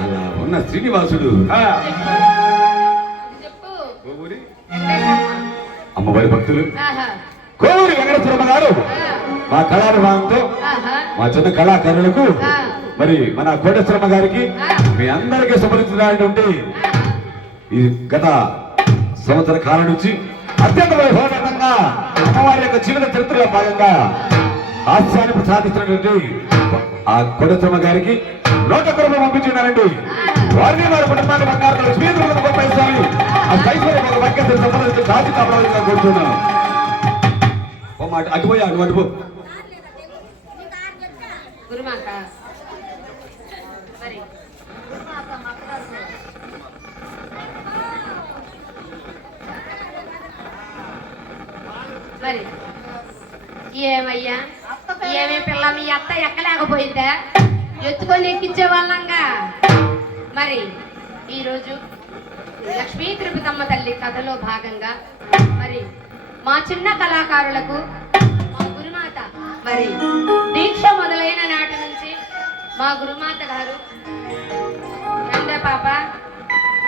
అలా ఉన్న శ్రీనివాసుడు అమ్మవారి భక్తులు కోవూరి వెంకటేశ్వరమ్మ గారు మా కళాభిమానంతో మా చిన్న కళాకారులకు మరి మన కోటేశ్వరమ్మ గారికి మీ అందరికీ సుపరిచితమైనటువంటి ఈ గత సంవత్సర కాలం నుంచి అత్యంత వైభవంగా అమ్మవారి యొక్క జీవిత చరిత్రలో భాగంగా హాస్యాన్ని ప్రసాదిస్తున్నటువంటి ఆ కోటేశ్వరమ్మ గారికి 101 రూపాయలు పంపించున్నారండి. వారిని వారి కుటుంబాన్ని బంగారు లక్ష్మీ ఆ సైశ్వర్యం ఒక వాక్యం సంబంధించి దాచి కాపాడాలని కోరుతున్నాను. అటుపోయా నువ్వు అటుపో. మరి ఏమయ్యా ఏమే పిల్ల మీ అత్త ఎక్కలేకపోయిందా? ఎత్తుకొని ఎక్కించే వాళ్ళంగా. మరి ఈరోజు లక్ష్మీ తిరుపతమ్మ తల్లి కథలో భాగంగా మరి మా చిన్న కళాకారులకు మా గురుమాత మరి దీక్ష మొదలైన నాటి నుంచి మా గురుమాత గారు రండే పాప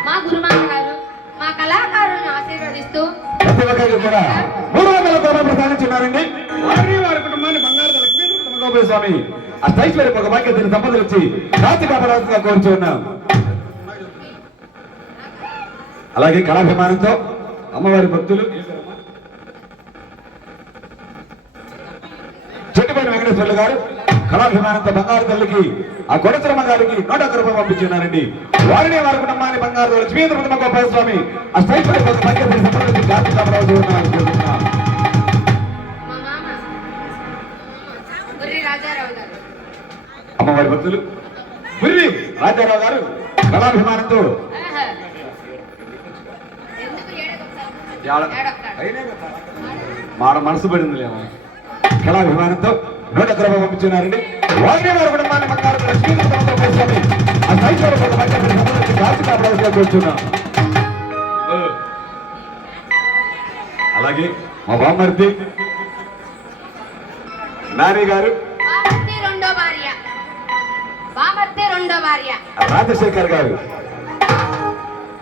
మా గురుమాత గారు మా కళాకారులను ఆశీర్వదిస్తూ ప్రసాదించున్నారండి. వారిని వారి కుటుంబాన్ని బంగారు లక్ష్మీ తిరుపతమ్మ స్వామి ఆ ఐశ్వర్యం ఒక వాక్యం సంపదలు ఇచ్చి రాత్రి కాపాడాల్సిందిగా కోరుచున్నాం. అలాగే కళాభిమానంతో అమ్మవారి భక్తులు చెట్టుపైన వెంకటేశ్వర్లు గారు కళాభిమానంతో బంగారు తల్లికి ఆ కోటేశ్వరమ్మ గారికి 101 రూపాయలు పంపించున్నారండి. వారిని వారి కుటుంబాన్ని బంగారు లక్ష్మీ తిరుపతమ్మ స్వామి ఆ ఐశ్వర్యం ఒక వాక్యం సంపదలు ఇచ్చి రాత్రి కాపాడాల్సిందిగా అమ్మవారి భక్తులు బుర్రి రాజారావు గారు కళాభిమానంతో మాట మనసు పడిందిలేమో కళాభిమానంతో 101 రూపాయలు పంపించున్నారండి. వారిని వారి కుటుంబాన్ని బంగారు లక్ష్మీ తిరుపతమ్మ స్వామి ఆ ఐశ్వర్యం ఒక వాక్యం సంపదలు ఇచ్చి రాత్రి కాపాడాల్సిందిగా కోరుచున్నాం. అలాగే మా బామ్మర్ది నాని గారు రాజశేఖర్ గారు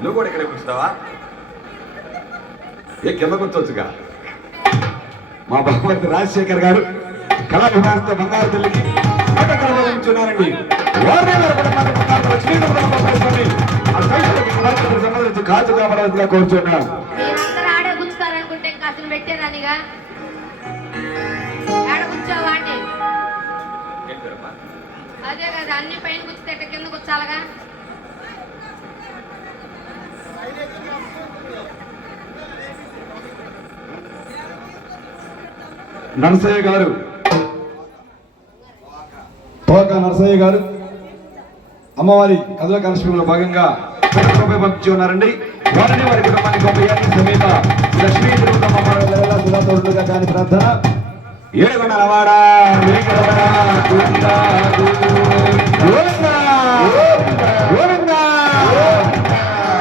నువ్వు కూడా ఇక్కడ కూర్చున్నావా? ఏ కింద కూర్చోవచ్చుగా. మా బామ్మర్ది రాజశేఖర్ గారు కళాభిమానంతో బంగారు తల్లికి 101 రూపాయలు ఉంచున్నారండి. సంబంధించి కాచు కాపాడాల్సిందిగా కోరుచున్నాను. ఆడే కూర్చుతారనుకుంటే కాసులు పెట్టేదానిగా ఆడ కూర్చోవాడి అదే కదా అన్ని పైన కూర్చుతే కింద కూర్చాలగా. నరసయ్య గారు తోక నరసయ్య గారు అమ్మవారి కథల కార్యక్రమంలో భాగంగా 100 రూపాయలు పంపించి ఉన్నారండి. వారిని వారి కుటుంబానికి సమేత లక్ష్మీ తిరుపతమ్మ దాని ప్రార్థన ఏడుగొండలవాడ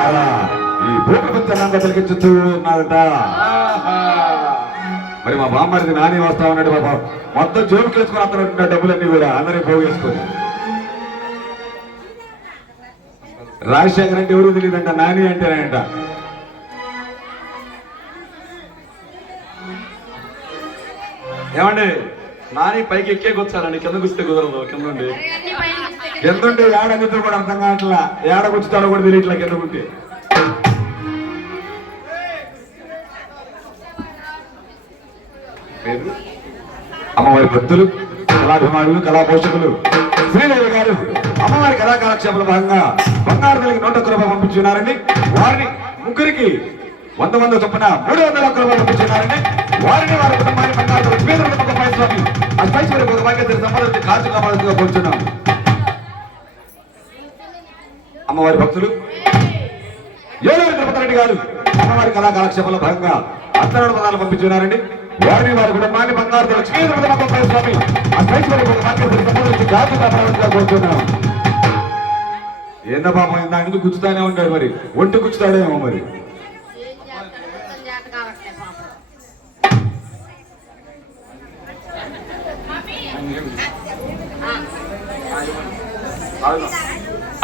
అలా ఈ భూప్రపంచాన్ని తొలగించుతూ ఉన్నారట. మరి మా బామ్మడిది నాని వస్తా ఉన్నాడు బాబా. మొత్తం జోబుకి వేసుకుని అతను డబ్బులన్నీ కూడా అందరినీ పోగేసుకొని. రాజశేఖర్ అంటే ఎవరు తెలియదంట, నాని అంటేనంట. ఏమండి నాని పైకి ఎక్కేకొచ్చారండి, కిందకు వస్తే కుదరదు. కిందుంటే ఏడనితో కూడా అర్థం కావట్లా, ఏడకొచ్చుతాడో కూడా తెలియట్లా కిందకుంటే. అమ్మవారి భక్తులు కళాభిమానులు కళా పోషకులు శ్రీదేవి గారు అమ్మవారి కళాకాలక్షేపంలో భాగంగా బంగారు తల్లికి 101 రూపాయలు పంపించున్నారండి. వారిని ముగ్గురికి 100 చొప్పున 301 రూపాయలు పంపించున్నారండి. వారిని వారి కుటుంబాన్ని బంగారు స్వామి ఆ స్వామి సంబంధించి కాచు కాపాడుతూ కూర్చున్నాం. అమ్మవారి భక్తులు ఏలూరు తిరుపతి రెడ్డి గారు అమ్మవారి కళా కాలక్షేపంలో భాగంగా అత్తరుడు పదాలు పంపించున్నారండి. వారిని వారి కుటుంబాన్ని బంగారు లక్ష్మీ తిరుపతి స్వామి ఆ సైశ్వర్య సంబంధించి జాగ్రత్తగా కోరుతున్నాం. ఏందా పాపం ఇందాక నుంచి గుచ్చుతానే ఉంటాడు, మరి ఒంటి గుచ్చుతాడేమో మరి. ఏం చేస్తాడు మొత్తం చేత కావట్లే పాపం.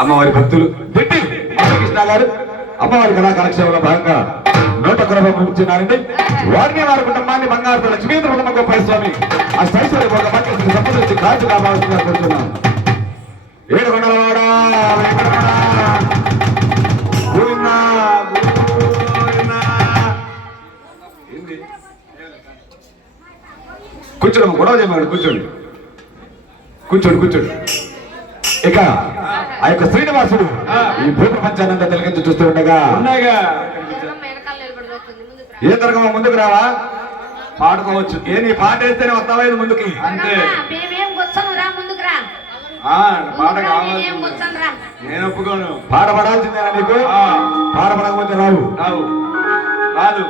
అమ్మవారి భక్తులు పెట్టి కృష్ణ గారు అమ్మవారి కళా కాలక్షేపంలో భాగంగా 101 రూపాయలు పంపించినారండి. వారిని వారి కుటుంబాన్ని బంగారు లక్ష్మీ తిరుపతి స్వామి ఆ సైశ్వర్య సంబంధించి కాచు కావాల్సిందిగా కోరుతున్నాం. ఏడుకొండలవాడ కూర్చోండి, గొడవ చేయమన్నాడు. కూర్చోండి కూర్చోండి కూర్చోండి. ఇక ఆ యొక్క శ్రీనివాసుడు ఈ భూ ప్రపంచానంతా తిలకించి చూస్తూ ఉండగా వెనకాల నిలబడి వస్తుంది ముందుకు రా. ఏ తరగమ ముందుకు రావా పాడుకోవచ్చు. ఏ నీ పాట వేస్తేనే వస్తావా ఇది ముందుకి అంతే. మేమేం కూర్చొని రా ముందుకు రా. పాట మేమేం కావాలి, కూర్చొని రా. నేను ఒప్పుకోను. పాట పడాల్సిందేనా నీకు? పాట పడకపోతే రావు రాదు.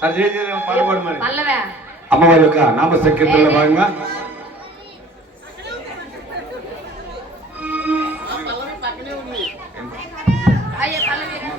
సరే చేసి పాడబడు మరి. పల్లవే అమ్మవారి యొక్క నామ సంకీర్తనలో భాగంగా అయ్యే పల్లవి రా.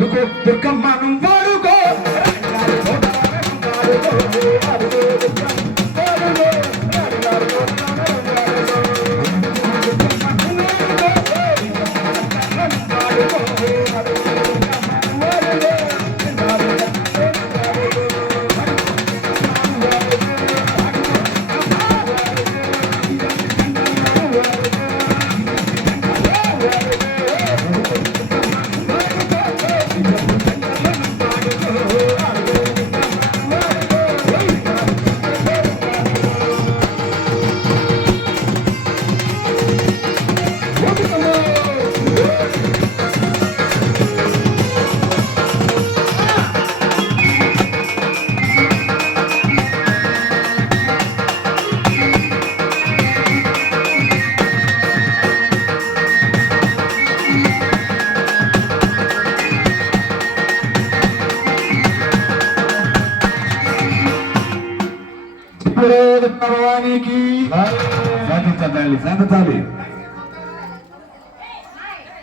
వాడుకో దుర్గమ్మను వాడుకో భవానికి శాంతించాలి శాంతించాలి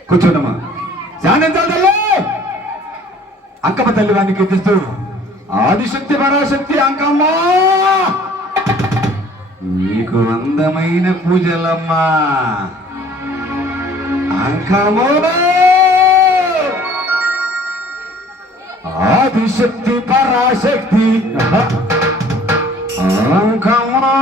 కూర్చోండమ్మా శాంతించాలి తల్లి అంకమ్మ తల్లి వాడిని కీర్తిస్తూ ఆదిశక్తి పరాశక్తి అంకమ్మా నీకు అందమైన పూజలమ్మా అంకమ్మో ఆదిశక్తి పరాశక్తి అంకమ్మా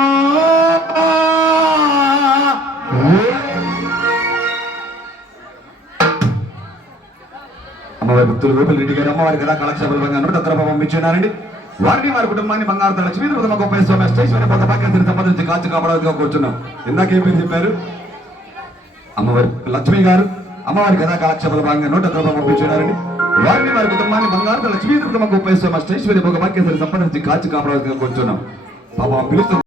అమ్మవారి భక్తులు వేపల్లి రెడ్డి గారు అమ్మవారి కళా కళాక్షేపాలు బంగారు దత్తరూపం పంపించున్నారండి వారిని వారి కుటుంబాన్ని బంగారు లక్ష్మీ గొప్ప స్టేషన్ పదపాక్యాన్ని సంబంధించి కాచి కాపాడగా కూర్చున్నాం ఇందాకేమీ చెప్పారు అమ్మవారి లక్ష్మి గారు అమ్మవారి కథా కాలక్షేపాల భాగంగా 100 పంపించున్నారండి వారిని వారి కుటుంబాన్ని బంగారు లక్ష్మీ గొప్ప స్టేషన్ పదపాక్యాన్ని సంబంధించి కాచి కాపాడగా కూర్చున్నాం పాప పిలుస్తుంది